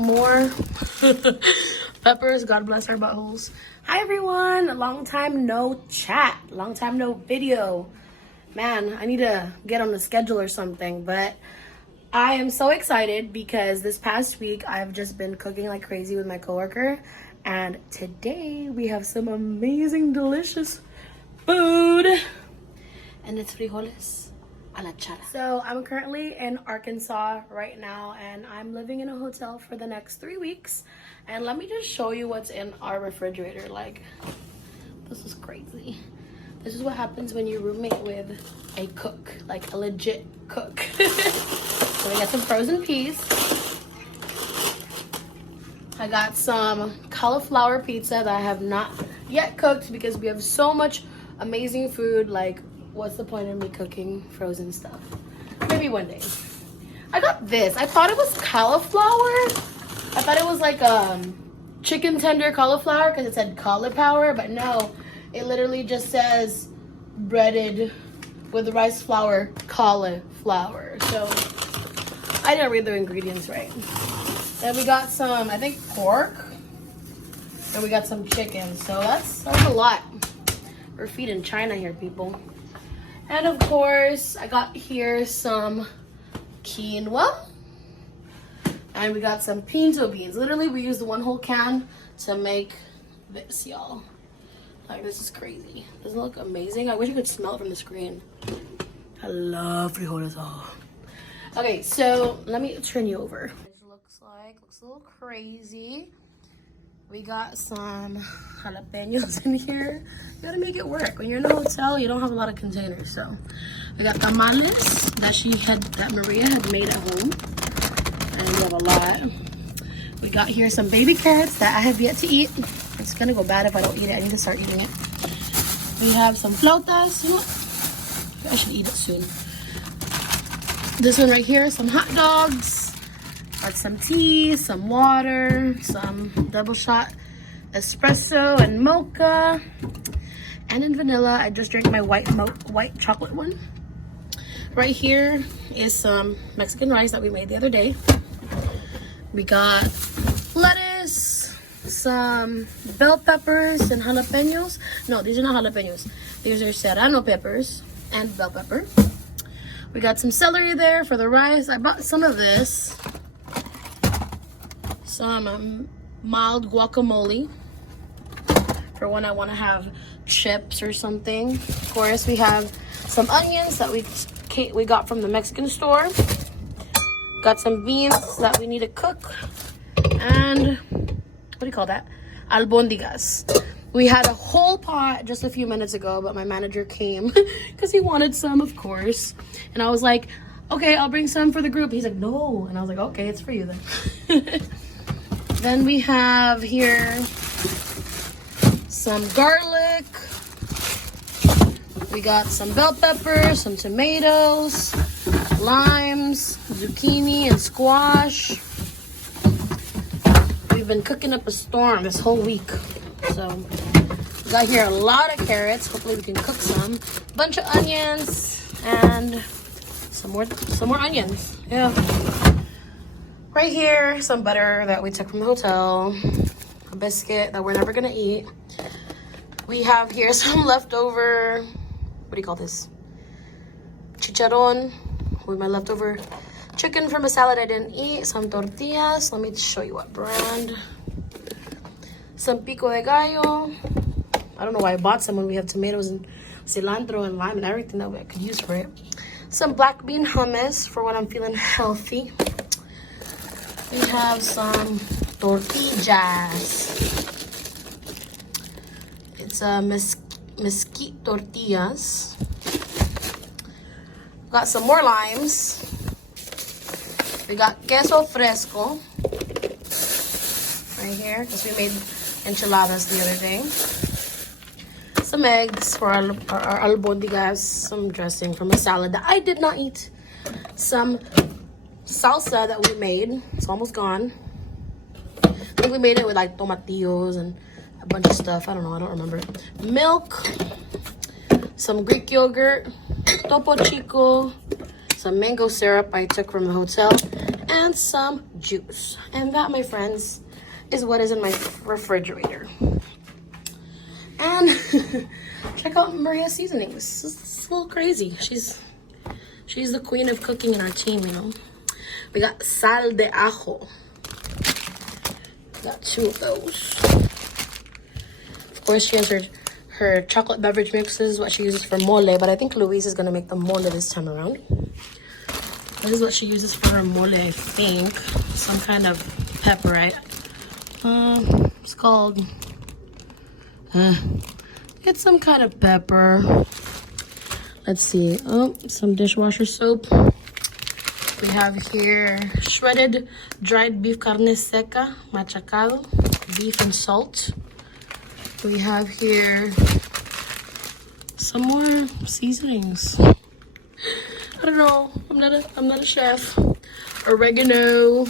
more peppers. God bless our buttholes. Hi everyone, long time no chat, long time no video. Man, I need to get on the schedule or something, but I am so excited because this past week I've just been cooking like crazy with my coworker, and today we have some amazing, delicious food, and it's frijoles a la chara. So I'm currently in Arkansas right now, and I'm living in a hotel for the next 3 weeks. And let me just show you what's in our refrigerator. Like, this is crazy. This is what happens when you roommate with a cook, like a legit cook. So we got some frozen peas. I got some cauliflower pizza that I have not yet cooked because we have so much amazing food. Like, what's the point of me cooking frozen stuff? Maybe one day. I got this. I thought it was cauliflower. I thought it was like chicken tender cauliflower because it said cauliflower, but no, it literally just says breaded with rice flour cauliflower. So I didn't read the ingredients right. Then we got some, I think, pork, and we got some chicken. So that's a lot. We're feeding China here, people. And of course, I got here some quinoa. And we got some pinto beans. Literally, we used one whole can to make this, y'all. Like, this is crazy. Doesn't it look amazing? I wish you could smell it from the screen. I love frijoles. Oh. Okay, so let me turn you over. It looks a little crazy. We got some jalapenos in here. You gotta make it work. When you're in a hotel, you don't have a lot of containers. So we got tamales that Maria had made at home. And we have a lot. We got here some baby carrots that I have yet to eat. It's gonna go bad if I don't eat it. I need to start eating it. We have some flautas. You know what? I should eat it soon. This one right here, some hot dogs. Got some tea, some water, some double shot espresso and mocha. And in vanilla, I just drank my white chocolate one. Right here is some Mexican rice that we made the other day. We got lettuce, some bell peppers and jalapenos. No, these are not jalapenos. These are serrano peppers and bell pepper. We got some celery there for the rice. I bought some of this. Some mild guacamole for when I want to have chips or something. Of course, we have some onions that we got from the Mexican store. Got some beans that we need to cook. And what do you call that? Albondigas. We had a whole pot just a few minutes ago, but my manager came because he wanted some, of course. And I was like, okay, I'll bring some for the group. He's like, no. And I was like, okay, it's for you then. Then we have here some garlic. We got some bell peppers, some tomatoes, limes, zucchini, and squash. We've been cooking up a storm this whole week. So we got here a lot of carrots. Hopefully we can cook some. Bunch of onions and some more onions. Yeah. Right here, some butter that we took from the hotel. A biscuit that we're never gonna eat. We have here some leftover, what do you call this? Chicharron with my leftover chicken from a salad I didn't eat. Some tortillas. Let me show you what brand. Some pico de gallo. I don't know why I bought some when we have tomatoes and cilantro and lime and everything that I could use for it. Some black bean hummus for when I'm feeling healthy. We have some tortillas. It's a mesquite tortillas. Got some more limes. We got queso fresco right here because we made enchiladas the other day. Some eggs for our albondigas. Some dressing from a salad that I did not eat. Some salsa that we made. It's almost gone. I think we made it with like tomatillos and a bunch of stuff. I don't know. I don't remember. Milk. Some Greek yogurt. Topo Chico. Some mango syrup I took from the hotel. And some juice. And that, my friends, is what is in my refrigerator. And check out Maria's seasonings. It's a little crazy. She's the queen of cooking in our team, you know. We got sal de ajo. Got 2 of those. Of course, she has her chocolate beverage mixes, what she uses for mole, but I think Louise is gonna make the mole this time around. This is what she uses for her mole, I think. Some kind of pepper, right? It's called, it's some kind of pepper. Let's see. Oh, some dishwasher soap. We have here shredded dried beef carne seca, machacado, beef and salt. We have here some more seasonings. I don't know. I'm not a chef. Oregano.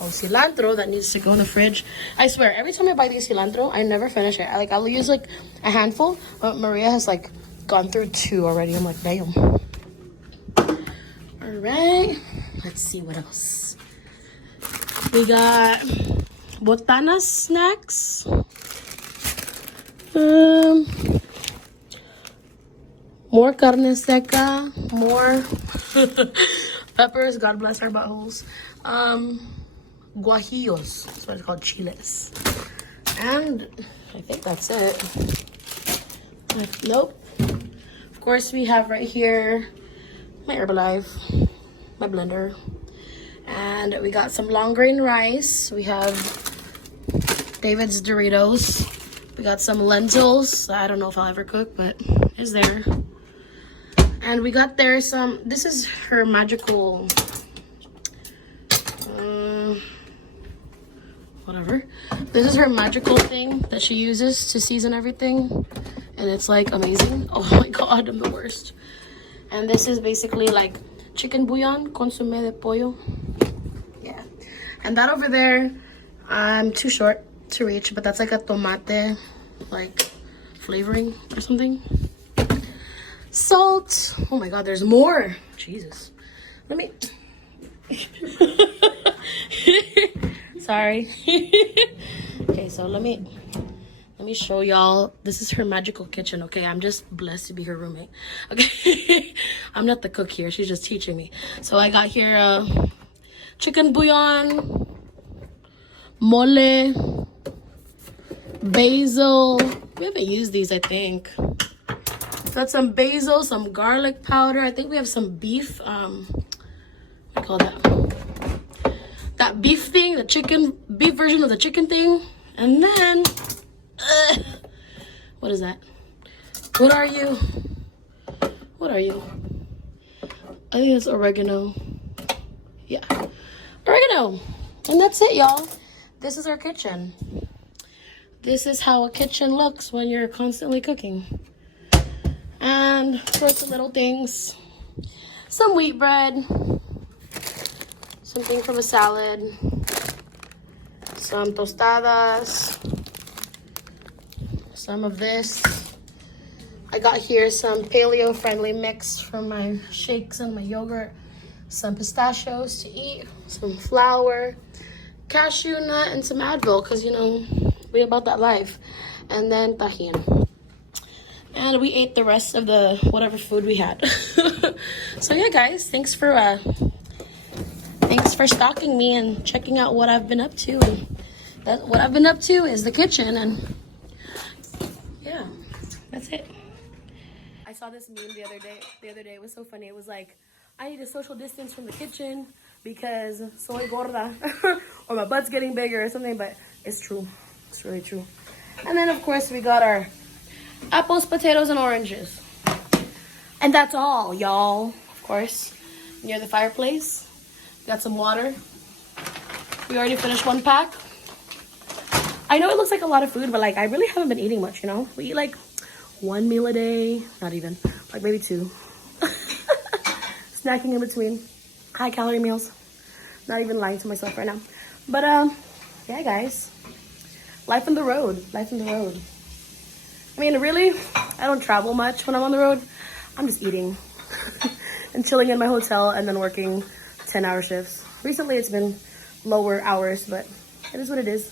Oh, cilantro that needs to go in the fridge. I swear, every time I buy these cilantro, I never finish it. I'll use like a handful, but Maria has like gone through 2 already. I'm like, damn. All right. Let's see what else. We got botanas snacks. More carne seca, more peppers. God bless our buttholes. Guajillos. That's what it's called, chiles. And I think that's it. Nope. Of course, we have right here my Herbalife, my blender, and we got some long grain rice. We have David's Doritos. We got some lentils. I don't know if I'll ever cook, but it's there. And we got there some, this is her magical, whatever. This is her magical thing that she uses to season everything. And it's like amazing. Oh my God, I'm the worst. And this is basically like chicken bouillon, consommé de pollo. Yeah. And that over there, I'm too short to reach, but that's like a tomate, like flavoring or something. Salt. Oh my God, there's more. Jesus. Let me. Sorry. Okay, so let me show y'all. This is her magical kitchen. Okay, I'm just blessed to be her roommate. Okay. I'm not the cook here, she's just teaching me. So I got here chicken bouillon, mole, basil. We haven't used these, I think. Got some basil, some garlic powder. I think we have some beef, what do you call that? That beef thing, the beef version of the chicken thing. And then, what is that? What are you? What are you? I think it's oregano. Yeah, oregano. And that's it, y'all. This is our kitchen. This is how a kitchen looks when you're constantly cooking. And sorts of little things. Some wheat bread. Something from a salad. Some tostadas. Some of this. I got here some paleo-friendly mix for my shakes and my yogurt. Some pistachios to eat. Some flour. Cashew nut and some Advil, because, you know, we about that life. And then tajin. And we ate the rest of the whatever food we had. So yeah, guys, thanks for stalking me and checking out what I've been up to. And what I've been up to is the kitchen, and yeah, that's it. I saw this meme the other day. It was so funny. It was like, I need a social distance from the kitchen because soy gorda or my butt's getting bigger or something, but it's true. It's really true. And then of course we got our apples, potatoes, and oranges. And that's all, y'all. Of course, near the fireplace. Got some water. We already finished 1 pack. I know it looks like a lot of food, but like I really haven't been eating much, you know? We eat like 1 meal a day. Not even. Like maybe 2. Snacking in between. High calorie meals. Not even lying to myself right now. But yeah, guys. Life on the road. Life on the road. I mean, really, I don't travel much when I'm on the road. I'm just eating and chilling in my hotel and then working 10-hour shifts. Recently it's been lower hours, but it is what it is.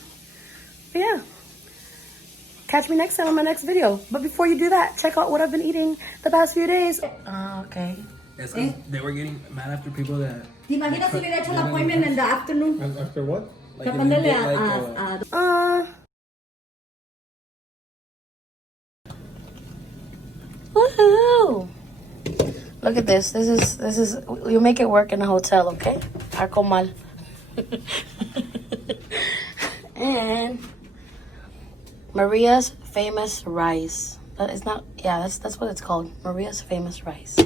But yeah. Catch me next time on my next video. But before you do that, check out what I've been eating the past few days. Okay. That's 'cause they were getting mad after people that. ¿Te imaginas si hubiera hecho el appointment in the afternoon? After what? Like, Para ponerle a Woohoo! Look at this. This is you make it work in a hotel, okay? Arco mal. And Maria's famous rice. That is not, yeah, that's what it's called. Maria's famous rice.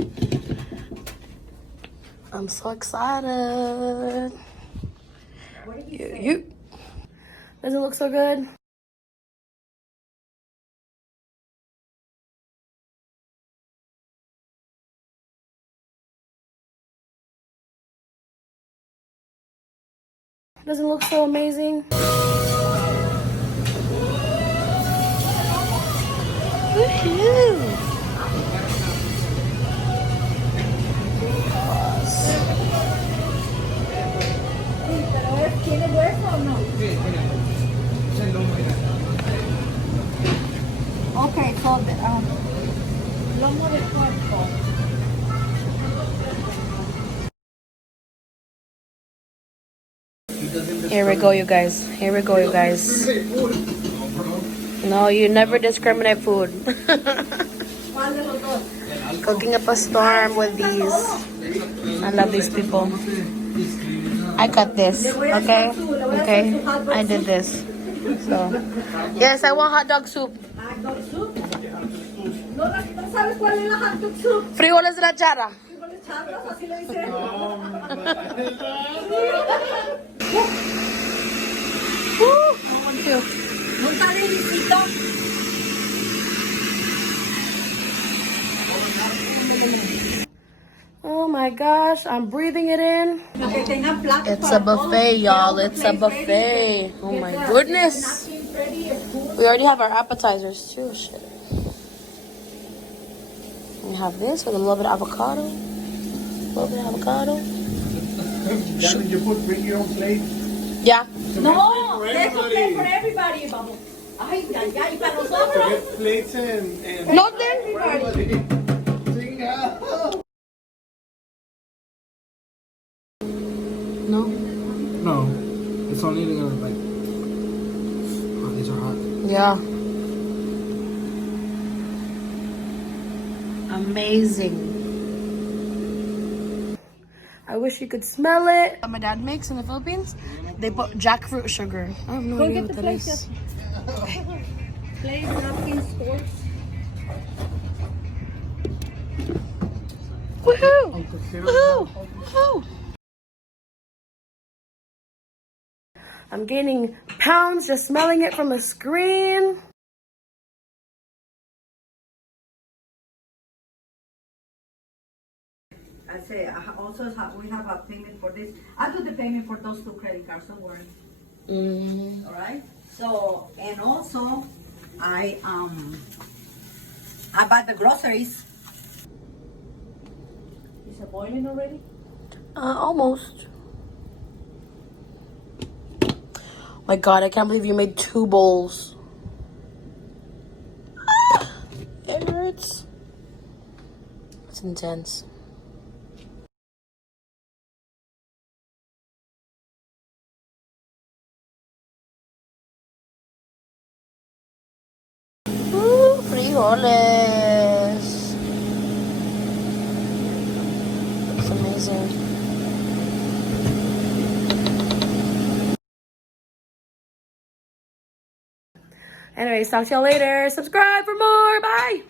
I'm so excited. What did You doesn't look so good. Doesn't look so amazing. Woohoo! ¿Tiene hueso o no? Okay, so the lomo de puerco. Here we go, you guys. Here we go, you guys. No, you never discriminate food. Cooking up a storm with these. I love these people. I got this, okay? Okay, I did this. So, yes, I want hot dog soup. Hot dog soup? ¿No sabes cuál es la hot dog soup? Frijoles de la chara. ¿Frijoles charros? Así le dicen. ¿No está delicito? Oh my gosh, I'm breathing it in. Que tengan platos It's para a buffet, todos. y'all. It's a buffet. Oh my goodness. We already have our appetizers too. Shit. We have this with a little bit of avocado. A little bit of avocado. Did you bring your own plate? Yeah. No, there's a plate for everybody, vamos. Ay, ay, ay, para nosotros. Get plates and No, then. No. No, it's only gonna like. Oh, these are hot. Yeah. Amazing. I wish you could smell it. What my dad makes in the Philippines, they put jackfruit sugar. I have no idea what that is. Plate, napkins, forks. Woohoo! Woohoo! Woohoo! I'm gaining pounds just smelling it from a screen. I say, also we have a payment for this. I'll do the payment for those 2 credit cards, don't worry. All right. So, and also, I bought the groceries. Is it boiling already? Almost. My God, I can't believe you made 2 bowls. It hurts. It's intense. Ooh, frijoles. It's amazing. Anyways, talk to y'all later. Subscribe for more. Bye.